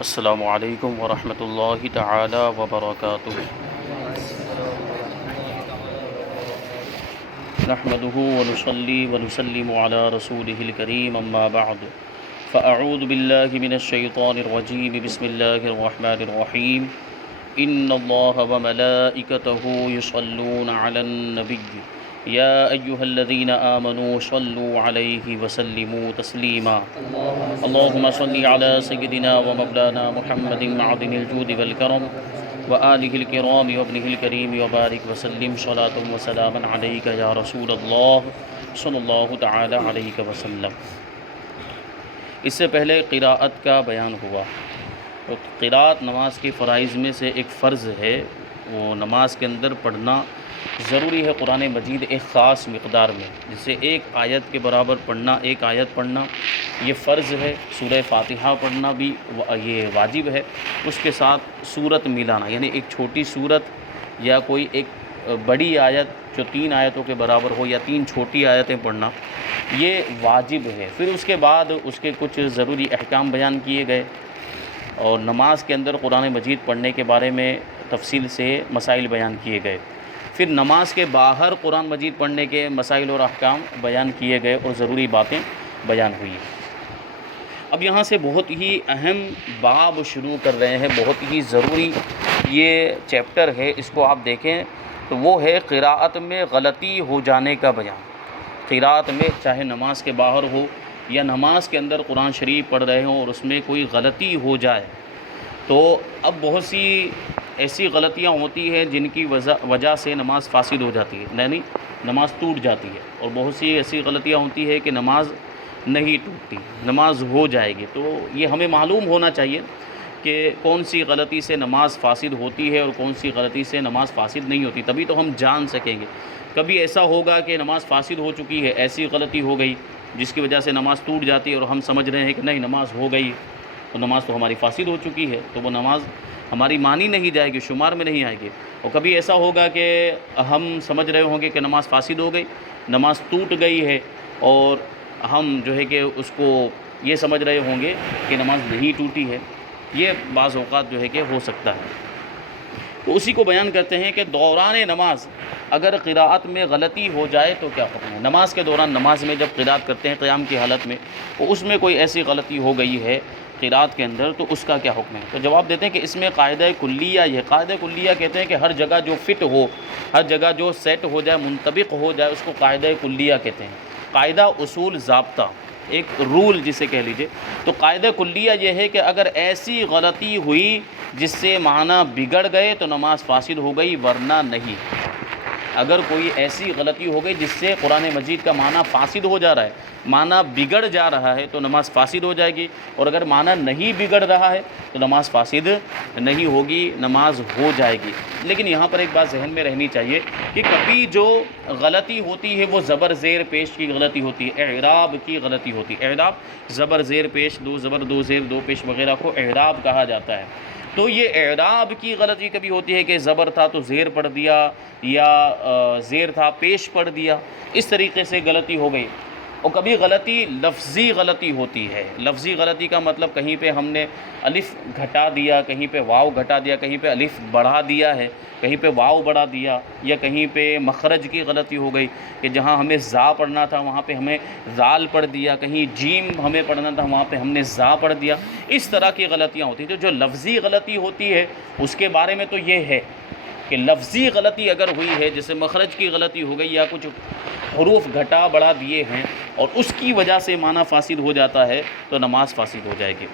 السلام علیکم ورحمۃ اللہ تعالی وبرکاتہ۔ نحمده ونصلي ونسلم على رسوله الكريم اما بعد فاعوذ باللہ من الشیطان الرجیم بسم اللہ الرحمن الرحیم ان اللہ وملائکته یصلون علی النبی یا ایہا الذین آمنوا صلوا علیہ وسلموا تسلیما اللہم صل علی سیدنا ومولانا محمد معدن الجود والکرم وآلہ الکرام وابنہ الکریم وبارک وسلم صلاۃ وسلاما علیک یا رسول اللہ صلی اللہ تعالی علیہ وسلم۔ اس سے پہلے قراءت کا بیان ہوا، تو قراءت نماز کے فرائض میں سے ایک فرض ہے، وہ نماز کے اندر پڑھنا ضروری ہے۔ قرآن مجید ایک خاص مقدار میں، جسے ایک آیت کے برابر پڑھنا، ایک آیت پڑھنا یہ فرض ہے۔ سورہ فاتحہ پڑھنا بھی یہ واجب ہے، اس کے ساتھ سورت ملانا، یعنی ایک چھوٹی سورت یا کوئی ایک بڑی آیت جو 3 آیتوں کے برابر ہو یا 3 چھوٹی آیتیں پڑھنا یہ واجب ہے۔ پھر اس کے بعد اس کے کچھ ضروری احکام بیان کیے گئے، اور نماز کے اندر قرآن مجید پڑھنے کے بارے میں تفصیل سے مسائل بیان کیے گئے۔ پھر نماز کے باہر قرآن مجید پڑھنے کے مسائل اور احکام بیان کیے گئے اور ضروری باتیں بیان ہوئی۔ اب یہاں سے بہت ہی اہم باب شروع کر رہے ہیں، بہت ہی ضروری یہ چیپٹر ہے، اس کو آپ دیکھیں تو وہ ہے قراءت میں غلطی ہو جانے کا بیان۔ قراءت میں چاہے نماز کے باہر ہو یا نماز کے اندر قرآن شریف پڑھ رہے ہوں اور اس میں کوئی غلطی ہو جائے، تو اب بہت سی ایسی غلطیاں ہوتی ہیں جن کی وجہ سے نماز فاسد ہو جاتی ہے، یعنی نماز ٹوٹ جاتی ہے، اور بہت سی ایسی غلطیاں ہوتی ہے کہ نماز نہیں ٹوٹتی، نماز ہو جائے گی۔ تو یہ ہمیں معلوم ہونا چاہیے کہ کون سی غلطی سے نماز فاسد ہوتی ہے اور کون سی غلطی سے نماز فاسد نہیں ہوتی، تبھی تو ہم جان سکیں گے۔ کبھی ایسا ہوگا کہ نماز فاسد ہو چکی ہے، ایسی غلطی ہو گئی جس کی وجہ سے نماز ٹوٹ جاتی ہے اور ہم سمجھ رہے ہیں کہ نہیں نماز ہو گئی، تو نماز تو ہماری فاسد ہو چکی ہے، تو وہ نماز ہماری مانی نہیں جائے گی، شمار میں نہیں آئے گی۔ اور کبھی ایسا ہوگا کہ ہم سمجھ رہے ہوں گے کہ نماز فاسد ہو گئی، نماز ٹوٹ گئی ہے، اور ہم جو ہے کہ اس کو یہ سمجھ رہے ہوں گے کہ نماز نہیں ٹوٹی ہے۔ یہ بعض اوقات جو ہے کہ ہو سکتا ہے۔ تو اسی کو بیان کرتے ہیں کہ دوران نماز اگر قراءت میں غلطی ہو جائے تو کیا حکم ہے۔ نماز کے دوران، نماز میں جب قراءت کرتے ہیں قیام کی حالت میں، تو اس میں کوئی ایسی غلطی ہو گئی ہے قراءت کے اندر، تو اس کا کیا حکم ہے۔ تو جواب دیتے ہیں کہ اس میں قاعدہ کلیہ، یہ قاعدہ کلیہ کہتے ہیں کہ ہر جگہ جو فٹ ہو، ہر جگہ جو سیٹ ہو جائے، منطبق ہو جائے، اس کو قاعدہ کلیہ کہتے ہیں۔ قاعدہ، اصول، ضابطہ، ایک رول جسے کہہ لیجئے۔ تو قاعدہ کلیہ یہ ہے کہ اگر ایسی غلطی ہوئی جس سے معنی بگڑ گئے تو نماز فاسد ہو گئی، ورنہ نہیں۔ اگر کوئی ایسی غلطی ہو گئی جس سے قرآن مجید کا معنی فاسد ہو جا رہا ہے، معنی بگڑ جا رہا ہے، تو نماز فاسد ہو جائے گی، اور اگر معنی نہیں بگڑ رہا ہے تو نماز فاسد نہیں ہوگی، نماز ہو جائے گی۔ لیکن یہاں پر ایک بات ذہن میں رہنی چاہیے کہ کبھی جو غلطی ہوتی ہے وہ زبر زیر پیش کی غلطی ہوتی ہے، اعراب کی غلطی ہوتی ہے۔ اعراب زبر زیر پیش، دو زبر دو زیر دو پیش وغیرہ کو اعراب کہا جاتا ہے۔ تو یہ اعراب کی غلطی کبھی ہوتی ہے کہ زبر تھا تو زیر پڑھ دیا، یا زیر تھا پیش پڑھ دیا، اس طریقے سے غلطی ہو گئی۔ اور کبھی غلطی لفظی غلطی ہوتی ہے۔ لفظی غلطی کا مطلب کہیں پہ ہم نے الف گھٹا دیا، کہیں پہ واو گھٹا دیا، کہیں پہ الف بڑھا دیا ہے، کہیں پہ واو بڑھا دیا، یا کہیں پہ مخرج کی غلطی ہو گئی کہ جہاں ہمیں زا پڑھنا تھا وہاں پہ ہمیں زال پڑھ دیا، کہیں جیم ہمیں پڑھنا تھا وہاں پہ ہم نے زا پڑھ دیا۔ اس طرح کی غلطیاں ہوتی ہیں۔ تو جو لفظی غلطی ہوتی ہے اس کے بارے میں تو یہ ہے کہ لفظی غلطی اگر ہوئی ہے، جیسے مخرج کی غلطی ہو گئی یا کچھ حروف گھٹا بڑھا دیے ہیں اور اس کی وجہ سے معنی فاسد ہو جاتا ہے، تو نماز فاسد ہو جائے گی۔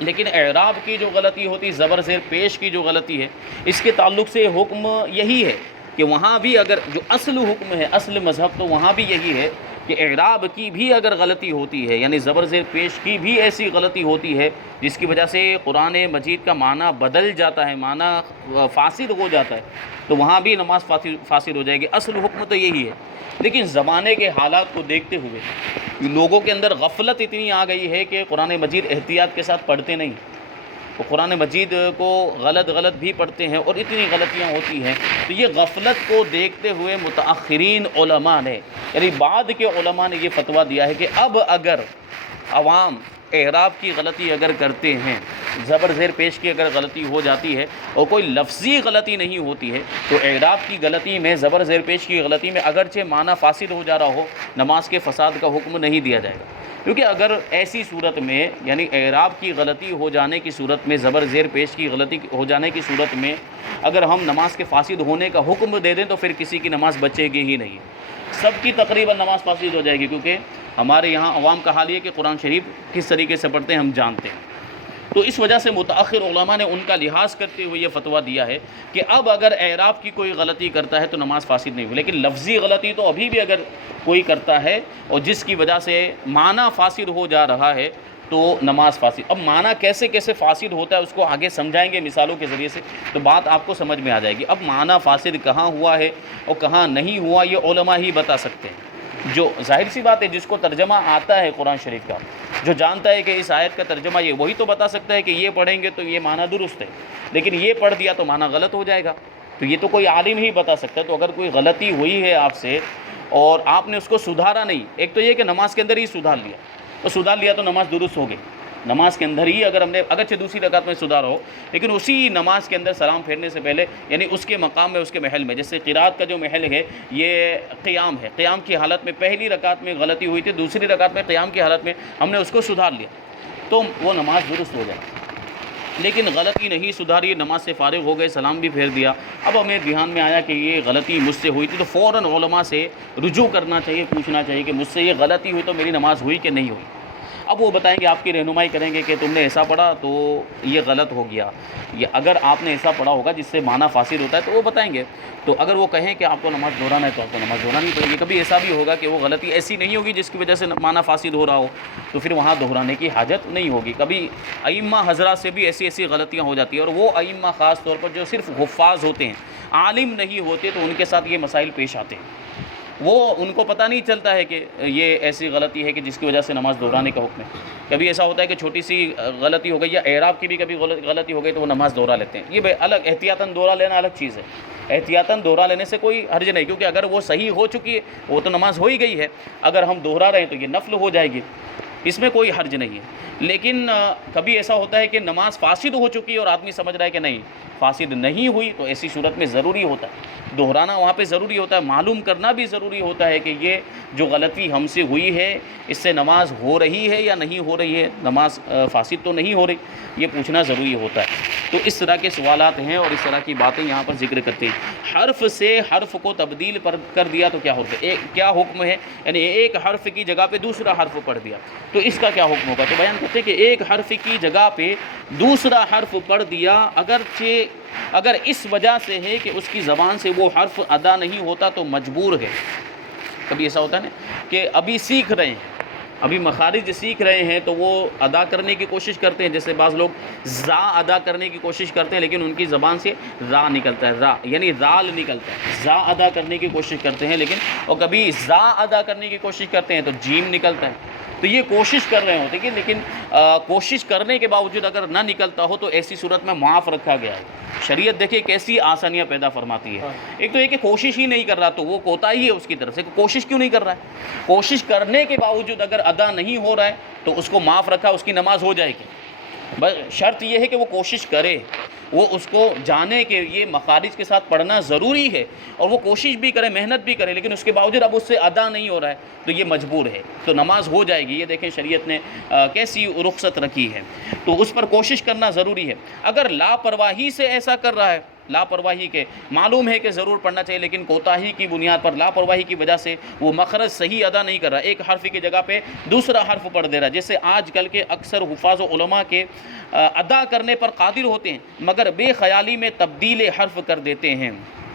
لیکن اعراب کی جو غلطی ہوتی، زبر زیر پیش کی جو غلطی ہے، اس کے تعلق سے حکم یہی ہے کہ وہاں بھی اگر جو اصل حکم ہے، اصل مذہب تو وہاں بھی یہی ہے کہ اعراب کی بھی اگر غلطی ہوتی ہے، یعنی زبر زیر پیش کی بھی ایسی غلطی ہوتی ہے جس کی وجہ سے قرآن مجید کا معنی بدل جاتا ہے، معنی فاسد ہو جاتا ہے، تو وہاں بھی نماز فاسد ہو جائے گی۔ اصل حکم تو یہی ہے۔ لیکن زمانے کے حالات کو دیکھتے ہوئے لوگوں کے اندر غفلت اتنی آ گئی ہے کہ قرآن مجید احتیاط کے ساتھ پڑھتے نہیں، وہ قرآن مجید کو غلط بھی پڑھتے ہیں اور اتنی غلطیاں ہوتی ہیں۔ تو یہ غفلت کو دیکھتے ہوئے متأخرین علماء نے، یعنی بعد کے علماء نے یہ فتویٰ دیا ہے کہ اب اگر عوام اعراب کی غلطی اگر کرتے ہیں، زبر زیر پیش کی اگر غلطی ہو جاتی ہے اور کوئی لفظی غلطی نہیں ہوتی ہے، تو اعراب کی غلطی میں، زبر زیر پیش کی غلطی میں اگرچہ معنی فاسد ہو جا رہا ہو، نماز کے فساد کا حکم نہیں دیا جائے گا۔ کیونکہ اگر ایسی صورت میں، یعنی اعراب کی غلطی ہو جانے کی صورت میں، زبر زیر پیش کی غلطی ہو جانے کی صورت میں اگر ہم نماز کے فاسد ہونے کا حکم دے دیں تو پھر کسی کی نماز بچے گی ہی نہیں، سب کی تقریباً نماز فاسد ہو جائے گی۔ کیونکہ ہمارے یہاں عوام کا حال یہ کہ قرآن شریف کس طریقے سے پڑھتے ہیں ہم جانتے ہیں، تو اس وجہ سے متأخر علماء نے ان کا لحاظ کرتے ہوئے یہ فتویٰ دیا ہے کہ اب اگر اعراب کی کوئی غلطی کرتا ہے تو نماز فاسد نہیں ہوئی، لیکن لفظی غلطی تو ابھی بھی اگر کوئی کرتا ہے اور جس کی وجہ سے معنی فاسد ہو جا رہا ہے تو نماز فاسد۔ اب معنی کیسے کیسے فاسد ہوتا ہے اس کو آگے سمجھائیں گے مثالوں کے ذریعے سے، تو بات آپ کو سمجھ میں آ جائے گی۔ اب معنی فاسد کہاں ہوا ہے اور کہاں نہیں ہوا یہ علماء ہی بتا سکتے ہیں۔ جو ظاہر سی بات ہے، جس کو ترجمہ آتا ہے قرآن شریف کا، جو جانتا ہے کہ اس آیت کا ترجمہ یہ، وہی تو بتا سکتا ہے کہ یہ پڑھیں گے تو یہ معنی درست ہے، لیکن یہ پڑھ دیا تو معنی غلط ہو جائے گا، تو یہ تو کوئی عالم ہی بتا سکتا ہے۔ تو اگر کوئی غلطی ہوئی ہے آپ سے اور آپ نے اس کو سدھارا نہیں، ایک تو یہ کہ نماز کے اندر ہی سدھار لیا، اور سدھار لیا تو نماز درست ہو گئی۔ نماز کے اندر ہی اگر ہم نے اگرچہ دوسری رکعت میں سدھارا ہو، لیکن اسی نماز کے اندر سلام پھیرنے سے پہلے، یعنی اس کے مقام میں، اس کے محل میں، جیسے قرات کا جو محل ہے یہ قیام ہے، قیام کی حالت میں پہلی رکعت میں غلطی ہوئی تھی، دوسری رکعت میں قیام کی حالت میں ہم نے اس کو سدھار لیا تو وہ نماز درست ہو جائے۔ لیکن غلطی نہیں سدھاری، نماز سے فارغ ہو گئے، سلام بھی پھیر دیا، اب ہمیں دھیان میں آیا کہ یہ غلطی مجھ سے ہوئی تھی، تو فوراً علماء سے رجوع کرنا چاہیے، پوچھنا چاہیے کہ مجھ سے یہ غلطی ہوئی تو میری نماز ہوئی کہ نہیں ہوئی۔ اب وہ بتائیں گے، آپ کی رہنمائی کریں گے کہ تم نے ایسا پڑھا تو یہ غلط ہو گیا، یہ اگر آپ نے ایسا پڑھا ہوگا جس سے معنی فاسد ہوتا ہے تو وہ بتائیں گے۔ تو اگر وہ کہیں کہ آپ کو نماز دہرانا ہے تو آپ کو نماز دہرانی پڑے گی۔ کبھی ایسا بھی ہوگا کہ وہ غلطی ایسی نہیں ہوگی جس کی وجہ سے معنی فاسد ہو رہا ہو، تو پھر وہاں دہرانے کی حاجت نہیں ہوگی۔ کبھی ائمہ حضرات سے بھی ایسی ایسی غلطیاں ہو جاتی ہیں، اور وہ ائمہ خاص طور پر جو صرف حفاظ ہوتے ہیں، عالم نہیں ہوتے، تو ان کے ساتھ یہ مسائل پیش آتے ہیں۔ وہ ان کو پتہ نہیں چلتا ہے کہ یہ ایسی غلطی ہے کہ جس کی وجہ سے نماز دہرانے کا حکم ہے۔ کبھی ایسا ہوتا ہے کہ چھوٹی سی غلطی ہو گئی، یا اعراب کی بھی کبھی غلطی ہو گئی تو وہ نماز دہرا لیتے ہیں۔ یہ الگ احتیاطاً دہرا لینا الگ چیز ہے، احتیاطاً دہرا لینے سے کوئی حرج نہیں، کیونکہ اگر وہ صحیح ہو چکی ہے وہ تو نماز ہو ہی گئی ہے، اگر ہم دہرا رہے ہیں تو یہ نفل ہو جائے گی، اس میں کوئی حرج نہیں ہے۔ لیکن کبھی ایسا ہوتا ہے کہ نماز فاسد ہو چکی ہے اور آدمی سمجھ رہا ہے کہ نہیں فاسد نہیں ہوئی، تو ایسی صورت میں ضروری ہوتا ہے دہرانا، وہاں پہ ضروری ہوتا ہے، معلوم کرنا بھی ضروری ہوتا ہے کہ یہ جو غلطی ہم سے ہوئی ہے اس سے نماز ہو رہی ہے یا نہیں ہو رہی ہے، نماز فاسد تو نہیں ہو رہی، یہ پوچھنا ضروری ہوتا ہے۔ تو اس طرح کے سوالات ہیں اور اس طرح کی باتیں یہاں پر ذکر کرتے ہیں۔ حرف سے حرف کو تبدیل کر دیا تو کیا ہوتا ہے، کیا حکم ہے، یعنی ایک حرف کی جگہ پہ دوسرا حرف پڑھ دیا تو اس کا کیا حکم ہوگا۔ تو بیان کرتے ہیں کہ ایک حرف کی جگہ پہ دوسرا حرف پڑھ دیا، اگر اس وجہ سے ہے کہ اس کی زبان سے وہ حرف ادا نہیں ہوتا تو مجبور ہے۔ کبھی ایسا ہوتا ہے نا کہ ابھی سیکھ رہے ہیں، ابھی مخارج سیکھ رہے ہیں تو وہ ادا کرنے کی کوشش کرتے ہیں، جیسے بعض لوگ زا ادا کرنے کی کوشش کرتے ہیں لیکن ان کی زبان سے را نکلتا ہے، را یعنی رال نکلتا ہے، زا ادا کرنے کی کوشش کرتے ہیں لیکن، اور کبھی زا ادا کرنے کی کوشش کرتے ہیں تو جیم نکلتا ہے۔ تو یہ کوشش کر رہے ہوتے ہیں، لیکن کوشش کرنے کے باوجود اگر نہ نکلتا ہو تو ایسی صورت میں معاف رکھا گیا ہے۔ شریعت دیکھیں کیسی آسانیاں پیدا فرماتی ہے۔ ایک تو یہ کہ کوشش ہی نہیں کر رہا تو وہ کوتاہی ہے اس کی طرف سے، کوشش کیوں نہیں کر رہا ہے، کوشش کرنے کے باوجود اگر ادا نہیں ہو رہا ہے تو اس کو معاف رکھا، اس کی نماز ہو جائے گی۔ بس شرط یہ ہے کہ وہ کوشش کرے، وہ اس کو جانے کہ یہ مخارج کے ساتھ پڑھنا ضروری ہے، اور وہ کوشش بھی کرے، محنت بھی کرے، لیکن اس کے باوجود اب اس سے ادا نہیں ہو رہا ہے تو یہ مجبور ہے، تو نماز ہو جائے گی۔ یہ دیکھیں شریعت نے کیسی رخصت رکھی ہے، تو اس پر کوشش کرنا ضروری ہے۔ اگر لاپرواہی سے ایسا کر رہا ہے، لاپرواہی کے معلوم ہے کہ ضرور پڑھنا چاہیے لیکن کوتاہی کی بنیاد پر، لاپرواہی کی وجہ سے وہ مخرج صحیح ادا نہیں کر رہا، ایک حرف کی جگہ پہ دوسرا حرف پڑھ دے رہا، جیسے آج کل کے اکثر حفاظ و علماء کے ادا کرنے پر قادر ہوتے ہیں مگر بے خیالی میں تبدیل حرف کر دیتے ہیں۔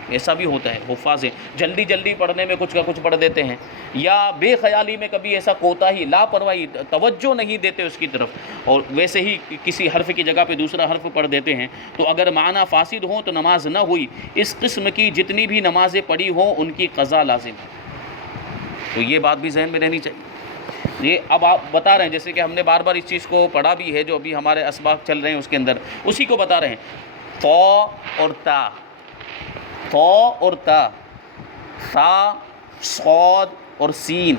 ایسا بھی ہوتا ہے، حفاظ ہیں جلدی جلدی پڑھنے میں کچھ کا کچھ پڑھ دیتے ہیں، یا بے خیالی میں کبھی ایسا کوتاہی، لاپرواہی، توجہ نہیں دیتے اس کی طرف، اور ویسے ہی کسی حرف کی جگہ پہ دوسرا حرف پڑھ دیتے ہیں، تو اگر معنی فاسد ہوں تو نماز نہ ہوئی۔ اس قسم کی جتنی بھی نمازیں پڑھی ہوں ان کی قضا لازم ہے، تو یہ بات بھی ذہن میں رہنی چاہیے۔ یہ اب آپ بتا رہے ہیں، جیسے کہ ہم نے بار بار اس چیز کو پڑھا بھی ہے، جو ابھی ہمارے اسباق چل رہے ہیں اس کے اندر اسی کو بتا رہے ہیں۔ تو اور تا، تو اور تا، سا، صاد اور سین،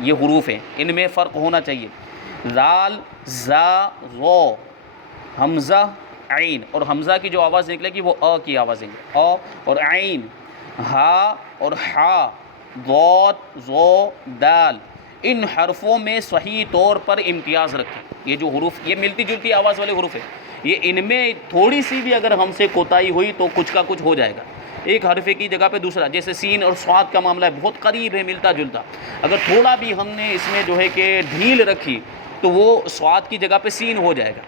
یہ حروف ہیں، ان میں فرق ہونا چاہیے۔ ذال زا رو، حمزہ عین، اور حمزہ کی جو آواز نکلے گی وہ کی آواز نکلے گی، اور عین، ہا اور حا، ضاد زو دال، ان حرفوں میں صحیح طور پر امتیاز رکھیں۔ یہ جو حروف، یہ ملتی جلتی آواز والے حروف ہیں، یہ ان میں تھوڑی سی بھی اگر ہم سے کوتاہی ہوئی تو کچھ کا کچھ ہو جائے گا، ایک حرف کی جگہ پہ دوسرا، جیسے سین اور صاد کا معاملہ ہے، بہت قریب ہے، ملتا جلتا، اگر تھوڑا بھی ہم نے اس میں جو ہے کہ ڈھیل رکھی تو وہ صاد کی جگہ پہ سین ہو جائے گا،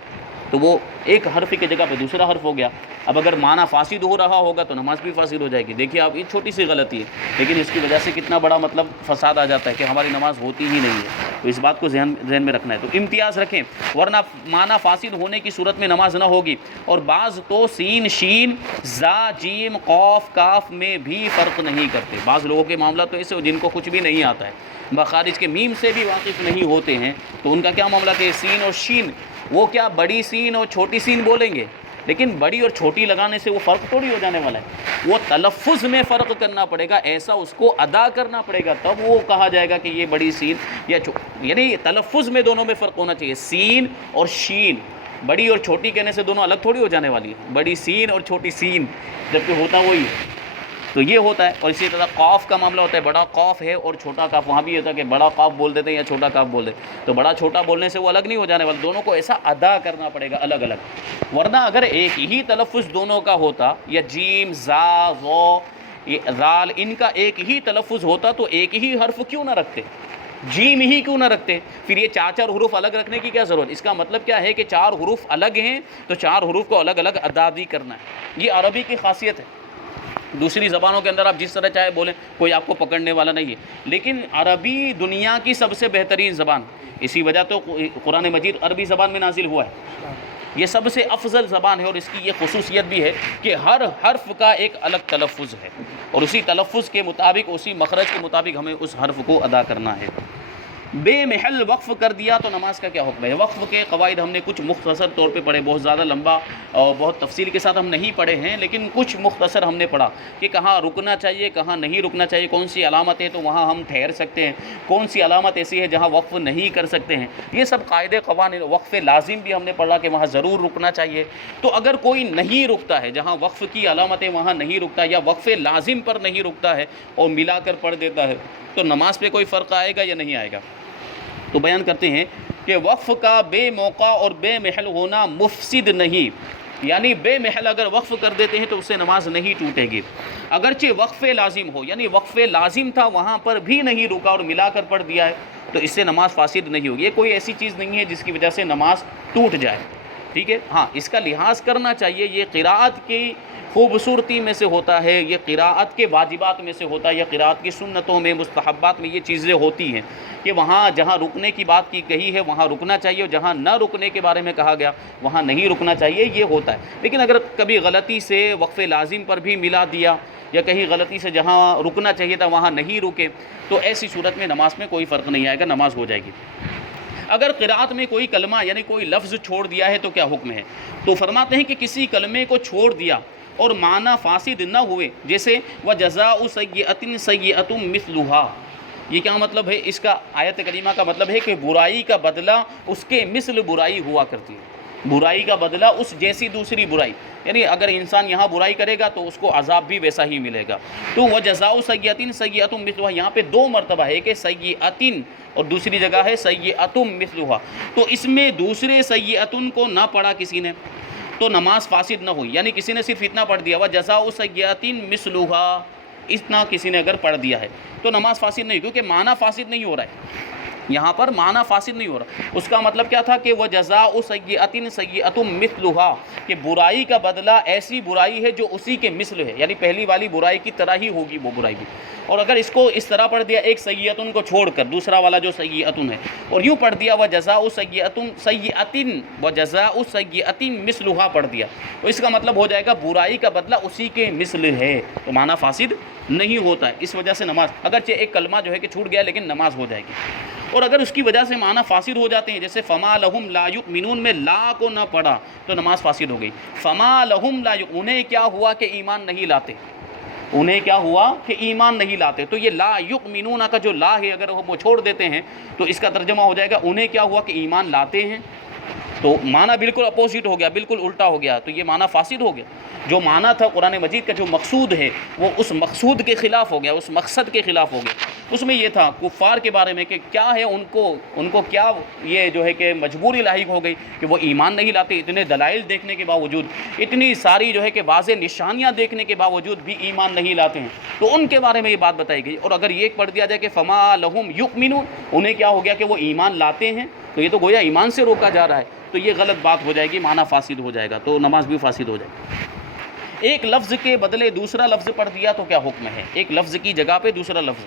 تو وہ ایک حرف کی جگہ پہ دوسرا حرف ہو گیا۔ اب اگر معنی فاسد ہو رہا ہوگا تو نماز بھی فاسد ہو جائے گی۔ دیکھیے آپ، یہ چھوٹی سی غلطی ہے لیکن اس کی وجہ سے کتنا بڑا مطلب فساد آ جاتا ہے کہ ہماری نماز ہوتی ہی نہیں ہے، تو اس بات کو ذہن میں رکھنا ہے۔ تو امتیاز رکھیں، ورنہ معنی فاسد ہونے کی صورت میں نماز نہ ہوگی۔ اور بعض تو سین شین زا جیم قاف کاف میں بھی فرق نہیں کرتے، بعض لوگوں کے معاملہ تو ایسے جن کو کچھ بھی نہیں آتا ہے، مخارج کے میم سے بھی واقف نہیں ہوتے ہیں، تو ان کا کیا معاملہ کہ سین اور شین وہ کیا بڑی سین اور چھوٹی سین بولیں گے، لیکن بڑی اور چھوٹی لگانے سے وہ فرق تھوڑی ہو جانے والا ہے، وہ تلفظ میں فرق کرنا پڑے گا، ایسا اس کو ادا کرنا پڑے گا، تب وہ کہا جائے گا کہ یہ بڑی سین یا یعنی تلفظ میں دونوں میں فرق ہونا چاہیے۔ سین اور شین، بڑی اور چھوٹی کہنے سے دونوں الگ تھوڑی ہو جانے والی ہے، بڑی سین اور چھوٹی سین جبکہ ہوتا وہی ہے، تو یہ ہوتا ہے۔ اور اسی طرح قاف کا معاملہ ہوتا ہے، بڑا قاف ہے اور چھوٹا قاف، وہاں بھی ہوتا ہے کہ بڑا قاف بول دیتے ہیں یا چھوٹا قاف بول دیتے ہیں، تو بڑا چھوٹا بولنے سے وہ الگ نہیں ہو جانے والا، دونوں کو ایسا ادا کرنا پڑے گا الگ الگ، ورنہ اگر ایک ہی تلفظ دونوں کا ہوتا، یا جیم زا ظا ذال ان کا ایک ہی تلفظ ہوتا تو ایک ہی حرف کیوں نہ رکھتے، جیم ہی کیوں نہ رکھتے، پھر یہ چار حروف الگ رکھنے کی کیا ضرورت؟ اس کا مطلب کیا ہے کہ چار حروف الگ ہیں تو چار حروف کو الگ الگ ادا بھی کرنا ہے، یہ عربی کی خاصیت ہے۔ دوسری زبانوں کے اندر آپ جس طرح چاہے بولیں، کوئی آپ کو پکڑنے والا نہیں ہے، لیکن عربی دنیا کی سب سے بہترین زبان، اسی وجہ تو قرآن مجید عربی زبان میں نازل ہوا ہے، یہ سب سے افضل زبان ہے، اور اس کی یہ خصوصیت بھی ہے کہ ہر حرف کا ایک الگ تلفظ ہے، اور اسی تلفظ کے مطابق، اسی مخرج کے مطابق ہمیں اس حرف کو ادا کرنا ہے۔ بے محل وقف کر دیا تو نماز کا کیا حکم ہے؟ وقف کے قواعد ہم نے کچھ مختصر طور پہ پڑھے، بہت زیادہ لمبا اور بہت تفصیل کے ساتھ ہم نہیں پڑھے ہیں، لیکن کچھ مختصر ہم نے پڑھا کہ کہاں رکنا چاہیے، کہاں نہیں رکنا چاہیے، کون سی علامت ہے تو وہاں ہم ٹھہر سکتے ہیں، کون سی علامت ایسی ہے جہاں وقف نہیں کر سکتے ہیں، یہ سب قاعدے قوانین۔ وقف لازم بھی ہم نے پڑھا کہ وہاں ضرور رکنا چاہیے، تو اگر کوئی نہیں رکتا ہے، جہاں وقف کی علامت ہے وہاں نہیں رکتا، یا وقف لازم پر نہیں رکتا ہے اور ملا کر پڑھ دیتا ہے، تو نماز پہ کوئی فرق آئے گا یا نہیں آئے گا؟ تو بیان کرتے ہیں کہ وقف کا بے موقع اور بے محل ہونا مفسد نہیں، یعنی بے محل اگر وقف کر دیتے ہیں تو اس سے نماز نہیں ٹوٹے گی، اگرچہ وقف لازم ہو، یعنی وقف لازم تھا وہاں پر بھی نہیں رکا اور ملا کر پڑھ دیا ہے تو اس سے نماز فاسد نہیں ہوگی۔ یہ کوئی ایسی چیز نہیں ہے جس کی وجہ سے نماز ٹوٹ جائے، ٹھیک ہے، ہاں اس کا لحاظ کرنا چاہیے، یہ قراءت کی خوبصورتی میں سے ہوتا ہے، یہ قراءت کے واجبات میں سے ہوتا ہے، یا قراءت کی سنتوں میں مستحبات میں یہ چیزیں ہوتی ہیں کہ وہاں جہاں رکنے کی بات کی کہی ہے وہاں رکنا چاہیے، اور جہاں نہ رکنے کے بارے میں کہا گیا وہاں نہیں رکنا چاہیے، یہ ہوتا ہے۔ لیکن اگر کبھی غلطی سے وقف لازم پر بھی ملا دیا، یا کہیں غلطی سے جہاں رکنا چاہیے تھا وہاں نہیں رکے، تو ایسی صورت میں نماز میں کوئی فرق نہیں آئے گا، نماز ہو جائے گی۔ اگر قراءت میں کوئی کلمہ یعنی کوئی لفظ چھوڑ دیا ہے تو کیا حکم ہے؟ تو فرماتے ہیں کہ کسی کلمے کو چھوڑ دیا اور معنی فاسد نہ ہوئے، جیسے وَجَزَاءُ سَیِّئَةٍ سَیِّئَةٌ مِثْلُهَا، یہ کیا مطلب ہے؟ اس کا آیت کریمہ کا مطلب ہے کہ برائی کا بدلہ اس کے مثل برائی ہوا کرتی ہے، برائی کا بدلہ اس جیسی دوسری برائی، یعنی اگر انسان یہاں برائی کرے گا تو اس کو عذاب بھی ویسا ہی ملے گا۔ تو وَجَزَاءُ سَیِّئَةٍ سَیِّئَةٌ مِثْلُهَا، یہاں پہ دو مرتبہ ہے کہ سَیِّئَةٍ اور دوسری جگہ ہے سَیِّئَةٌ مِثْلُهَا، تو اس میں دوسرے سَیِّئَةٌ کو نہ پڑھا کسی نے تو نماز فاسد نہ ہوئی، یعنی کسی نے صرف اتنا پڑھ دیا وَجَزَاءُ سَیِّئَةٍ مِثْلُهَا، اتنا کسی نے اگر پڑھ دیا ہے تو نماز فاسد نہیں، کیونکہ معنی فاسد نہیں ہو رہا ہے، یہاں پر معنی فاسد نہیں ہو رہا۔ اس کا مطلب کیا تھا کہ وَجَزَاءُ سَیِّئَةٍ سَیِّئَةٌ مِثْلُهَا، کہ برائی کا بدلہ ایسی برائی ہے جو اسی کے مثل ہے، یعنی پہلی والی برائی کی طرح ہی ہوگی وہ برائی بھی۔ اور اگر اس کو اس طرح پڑھ دیا، ایک سیئتن کو چھوڑ کر دوسرا والا جو سیئتن ہے، اور یوں پڑھ دیا وَجَزَاءُ سَیِّئَةٍ وَجَزَاءُ سَیِّئَةٍ مِثْلُهَا پڑھ دیا، تو اس کا مطلب ہو جائے گا برائی کا بدلہ اسی کے مثل ہے، تو معنی فاسد نہیں ہوتا ہے۔ اس وجہ سے نماز، اگرچہ ایک کلمہ جو ہے کہ چھوٹ گیا لیکن نماز ہو جائے گی۔ اور اگر اس کی وجہ سے معنی فاسد ہو جاتے ہیں، جیسے فما لہم لا یؤمنون میں لا کو نہ پڑھا تو نماز فاسد ہو گئی۔ فما لہم لا یؤمنون، انہیں کیا ہوا کہ ایمان نہیں لاتے، انہیں کیا ہوا کہ ایمان نہیں لاتے. تو یہ لا یؤمنون کا جو لا ہے اگر وہ چھوڑ دیتے ہیں تو اس کا ترجمہ ہو جائے گا انہیں کیا ہوا کہ ایمان لاتے ہیں. تو معنی بالکل اپوزٹ ہو گیا, بالکل الٹا ہو گیا, تو یہ معنی فاسد ہو گیا. جو معنی تھا قرآن مجید کا جو مقصود ہے وہ اس مقصود کے خلاف ہو گیا, اس مقصد کے خلاف ہو گیا. اس میں یہ تھا کفار کے بارے میں کہ کیا ہے ان کو کیا یہ جو ہے کہ مجبوری لاحق ہو گئی کہ وہ ایمان نہیں لاتے, اتنے دلائل دیکھنے کے باوجود, اتنی ساری جو ہے کہ واضح نشانیاں دیکھنے کے باوجود بھی ایمان نہیں لاتے ہیں. تو ان کے بارے میں یہ بات بتائی گئی. اور اگر یہ پڑھ دیا جائے کہ فما لہم یؤمنون, انہیں کیا ہو گیا کہ وہ ایمان لاتے ہیں, تو یہ تو گویا ایمان سے روکا جا رہا ہے. تو یہ غلط بات ہو جائے گی, معنی فاسد ہو جائے گا, تو نماز بھی فاسد ہو جائے گی. ایک لفظ کے بدلے دوسرا لفظ پڑھ دیا تو کیا حکم ہے؟ ایک لفظ کی جگہ پہ دوسرا لفظ.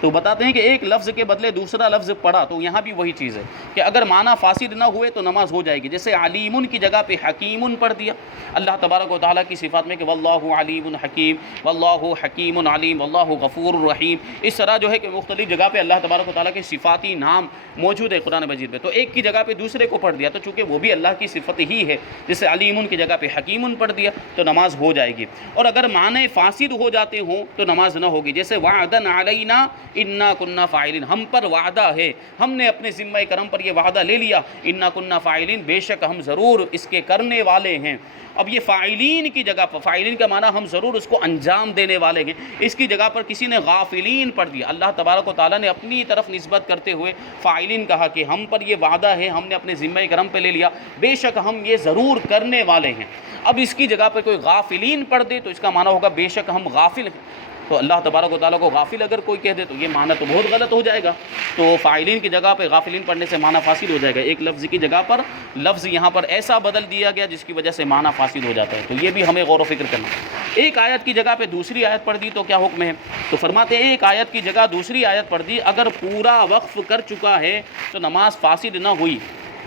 تو بتاتے ہیں کہ ایک لفظ کے بدلے دوسرا لفظ پڑھا تو یہاں بھی وہی چیز ہے کہ اگر معنی فاسد نہ ہوئے تو نماز ہو جائے گی. جیسے علیمن کی جگہ پہ حکیمن پڑھ دیا, اللہ تبارک و تعالیٰ کی صفات میں کہ واللہ علیم حکیم, واللہ حکیم علیم, واللہ غفور الرحیم. اس طرح جو ہے کہ مختلف جگہ پہ اللہ تبارک و تعالیٰ کے صفاتی نام موجود ہے قرآن مجید میں. تو ایک کی جگہ پہ دوسرے کو پڑھ دیا تو چونکہ وہ بھی اللہ کی صفت ہی ہے, جیسے علیمن کی جگہ پہ حکیمن پڑھ دیا تو نماز ہو جائے گی. اور اگر معنی فاسد ہو جاتے ہوں تو نماز نہ ہوگی. جیسے وعدن علینا انا کننا فاعلین, ہم پر وعدہ ہے, ہم نے اپنے ذمہ کرم پر یہ وعدہ لے لیا, انا کننا فاعلین, بے شک ہم ضرور اس کے کرنے والے ہیں. اب یہ فاعلین کی جگہ پر, فاعلین کا معنی ہم ضرور اس کو انجام دینے والے ہیں, اس کی جگہ پر کسی نے غافلین پڑھ دیا. اللہ تبارک و تعالیٰ نے اپنی طرف نسبت کرتے ہوئے فاعلین کہا کہ ہم پر یہ وعدہ ہے, ہم نے اپنے ذمہ کرم پہ لے لیا, بے شک ہم یہ ضرور کرنے والے ہیں. اب اس کی جگہ پہ کوئی غافلین پڑھ دے تو اس کا معنی ہوگا بے شک ہم غافل ہیں. تو اللہ تبارک و تعالیٰ کو غافل اگر کوئی کہہ دے تو یہ معنی تو بہت غلط ہو جائے گا. تو فاعلین کی جگہ پہ غافلین پڑھنے سے معنی فاسد ہو جائے گا. ایک لفظ کی جگہ پر لفظ یہاں پر ایسا بدل دیا گیا جس کی وجہ سے معنی فاسد ہو جاتا ہے. تو یہ بھی ہمیں غور و فکر کرنا. ایک آیت کی جگہ پہ دوسری آیت پڑھ دی تو کیا حکم ہے؟ تو فرماتے ہیں ایک آیت کی جگہ دوسری آیت پڑھ دی, اگر پورا وقف کر چکا ہے تو نماز فاسد نہ ہوئی.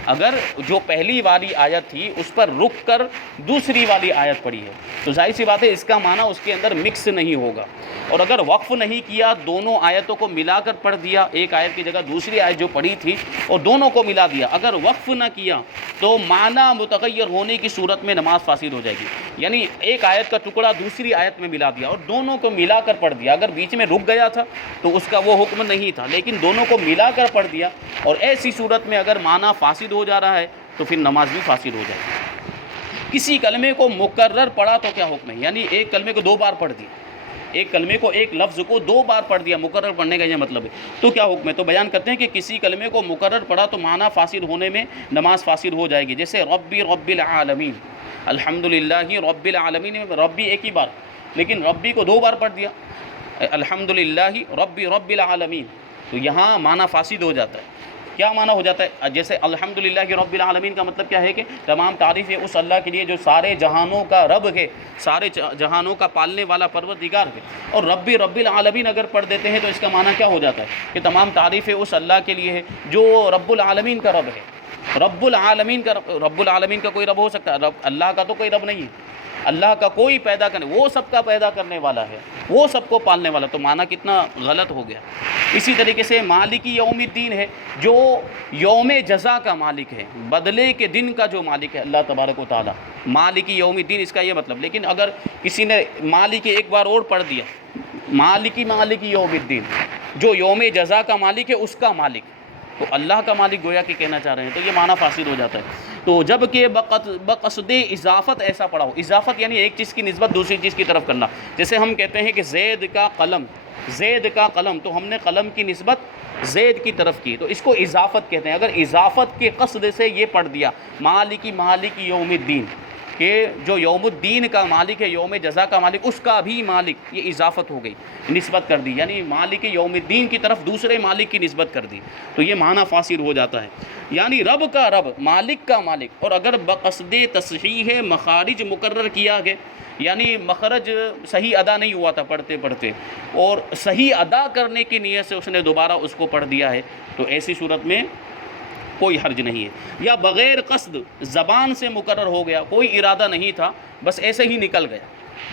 اگر جو پہلی والی آیت تھی اس پر رک کر دوسری والی آیت پڑھی ہے تو ظاہر سی بات ہے اس کا معنی اس کے اندر مکس نہیں ہوگا. اور اگر وقف نہیں کیا, دونوں آیتوں کو ملا کر پڑھ دیا, ایک آیت کی جگہ دوسری آیت جو پڑھی تھی اور دونوں کو ملا دیا, اگر وقف نہ کیا تو معنی متغیر ہونے کی صورت میں نماز فاسد ہو جائے گی. یعنی ایک آیت کا ٹکڑا دوسری آیت میں ملا دیا اور دونوں کو ملا کر پڑھ دیا. اگر بیچ میں رک گیا تھا تو اس کا وہ حکم نہیں تھا, لیکن دونوں کو ملا کر پڑھ دیا, اور ایسی صورت میں اگر معنی فاسد ہو جا رہا ہے تو پھر نماز بھی فاسد ہو جائے گی. کسی کلمے کو مکرر پڑھا تو کیا حکم ہے؟ یعنی ایک کلمے کو دو بار پڑھ دیا, ایک کلمے کو, ایک لفظ کو دو بار پڑھ دیا, مکرر پڑھنے کا یہ مطلب ہے, تو کیا حکم ہے؟ تو بیان کرتے ہیں کہ کسی کلمے کو مکرر پڑھا تو معنی فاسد ہونے میں نماز فاسد ہو جائے گی. جیسے ربی رب العالمین, الحمدللہ رب العالمین, ربی ایک ہی بار, لیکن ربی کو دو بار پڑھ دیا, الحمدللہ ربی رب العالمین, تو یہاں معنی فاسد ہو جاتا ہے. کیا معنی ہو جاتا ہے؟ جیسے الحمدللہ رب العالمین کا مطلب کیا ہے کہ تمام تعریف ہے اس اللہ کے لیے جو سارے جہانوں کا رب ہے, سارے جہانوں کا پالنے والا پروردگار ہے. اور ربی رب العالمین اگر پڑھ دیتے ہیں تو اس کا معنی کیا ہو جاتا ہے کہ تمام تعریف ہے اس اللہ کے لیے ہے جو رب العالمین کا رب ہے. رب العالمین کا کوئی رب ہو سکتا ہے؟ اللہ کا تو کوئی رب نہیں ہے. اللہ کا کوئی پیدا کرنے, وہ سب کا پیدا کرنے والا ہے, وہ سب کو پالنے والا. تو معنی کتنا غلط ہو گیا. اسی طریقے سے مالکی یوم الدین ہے, جو یوم جزا کا مالک ہے, بدلے کے دن کا جو مالک ہے اللہ تبارک و تعالیٰ, مالکی یوم الدین اس کا یہ مطلب. لیکن اگر کسی نے مالکی ایک بار اور پڑھ دیا, مالکی یوم الدین, جو یوم جزا کا مالک ہے اس کا مالک, تو اللہ کا مالک گویا کہ کہنا چاہ رہے ہیں, تو یہ معنی فاسد ہو جاتا ہے. تو جب کہ بقصد اضافت ایسا پڑھا ہو, اضافت یعنی ایک چیز کی نسبت دوسری چیز کی طرف کرنا. جیسے ہم کہتے ہیں کہ زید کا قلم, تو ہم نے قلم کی نسبت زید کی طرف کی, تو اس کو اضافت کہتے ہیں. اگر اضافت کے قصد سے یہ پڑھ دیا مالکی یوم الدین, کہ جو یوم الدین کا مالک ہے, یوم جزا کا مالک, اس کا بھی مالک, یہ اضافت ہو گئی, نسبت کر دی, یعنی مالک یوم الدین کی طرف دوسرے مالک کی نسبت کر دی, تو یہ معنی فاسد ہو جاتا ہے. یعنی رب کا رب, مالک کا مالک. اور اگر بقصد تصحیح مخارج مقرر کیا گیا, یعنی مخرج صحیح ادا نہیں ہوا تھا پڑھتے پڑھتے, اور صحیح ادا کرنے کی نیت سے اس نے دوبارہ اس کو پڑھ دیا ہے, تو ایسی صورت میں کوئی حرج نہیں ہے. یا بغیر قصد زبان سے مقرر ہو گیا, کوئی ارادہ نہیں تھا, بس ایسے ہی نکل گیا,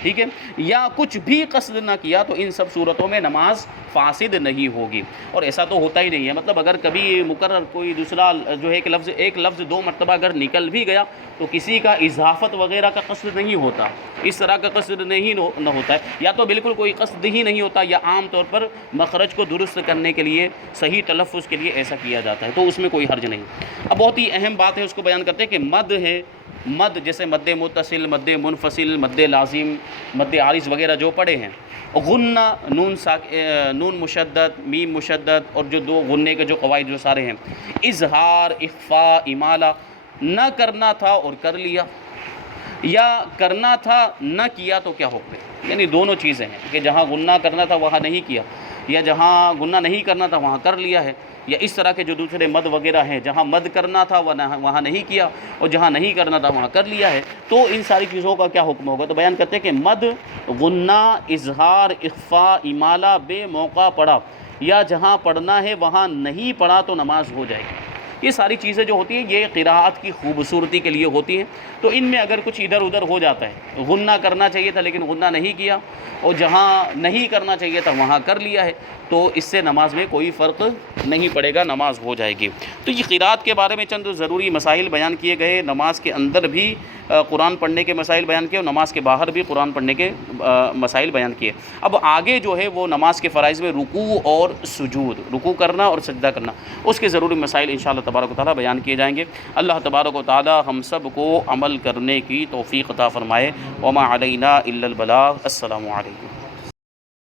ٹھیک ہے، یا کچھ بھی قصد نہ کیا تو ان سب صورتوں میں نماز فاسد نہیں ہوگی۔ اور ایسا تو ہوتا ہی نہیں ہے، مطلب اگر کبھی مقرر کوئی دوسرا جو ہے کہ ایک لفظ دو مرتبہ اگر نکل بھی گیا تو کسی کا اضافت وغیرہ کا قصد نہیں ہوتا، اس طرح کا قصد نہ ہوتا ہے، یا تو بالکل کوئی قصد ہی نہیں ہوتا، یا عام طور پر مخرج کو درست کرنے کے لیے، صحیح تلفظ کے لیے ایسا کیا جاتا ہے، تو اس میں کوئی حرج نہیں۔ اب بہت ہی اہم بات ہے، اس کو بیان کرتے ہیں کہ مد ہے، مد جیسے مد متصل، مد منفصل، مد لازم، مد عارض وغیرہ جو پڑھے ہیں، غنہ، نون مشدد، میم مشدد، اور جو دو غنے کے جو قواعد جو سارے ہیں، اظہار، اخفاء، امالہ، نہ کرنا تھا اور کر لیا، یا کرنا تھا نہ کیا تو کیا حکم ہے، یعنی دونوں چیزیں ہیں کہ جہاں غنہ کرنا تھا وہاں نہیں کیا، یا جہاں غنہ نہیں کرنا تھا وہاں کر لیا ہے، یا اس طرح کے جو دوسرے مد وغیرہ ہیں جہاں مد کرنا تھا وہاں نہیں کیا، اور جہاں نہیں کرنا تھا وہاں کر لیا ہے، تو ان ساری چیزوں کا کیا حکم ہوگا؟ تو بیان کرتے ہیں کہ مد، غنہ، اظہار، اخفاء، امالہ بے موقع پڑھا، یا جہاں پڑھنا ہے وہاں نہیں پڑھا تو نماز ہو جائے گی۔ یہ ساری چیزیں جو ہوتی ہیں یہ قراءت کی خوبصورتی کے لیے ہوتی ہیں، تو ان میں اگر کچھ ادھر ادھر ہو جاتا ہے، غنہ کرنا چاہیے تھا لیکن غنہ نہیں کیا، اور جہاں نہیں کرنا چاہیے تھا وہاں کر لیا ہے، تو اس سے نماز میں کوئی فرق نہیں پڑے گا، نماز ہو جائے گی۔ تو یہ قراءت کے بارے میں چند ضروری مسائل بیان کیے گئے، نماز کے اندر بھی قرآن پڑھنے کے مسائل بیان کیے، اور نماز کے باہر بھی قرآن پڑھنے کے مسائل بیان کیے۔ اب آگے جو ہے وہ نماز کے فرائض میں رکوع اور سجود، رکوع کرنا اور سجدہ کرنا، اس کے ضروری مسائل انشاءاللہ تبارک و تعالیٰ بیان کیے جائیں گے۔ اللہ تبارک و تعالیٰ ہم سب کو عمل کرنے کی توفیق عطا فرمائے۔ وما علینا الا البلاغ۔ السلام علیکم۔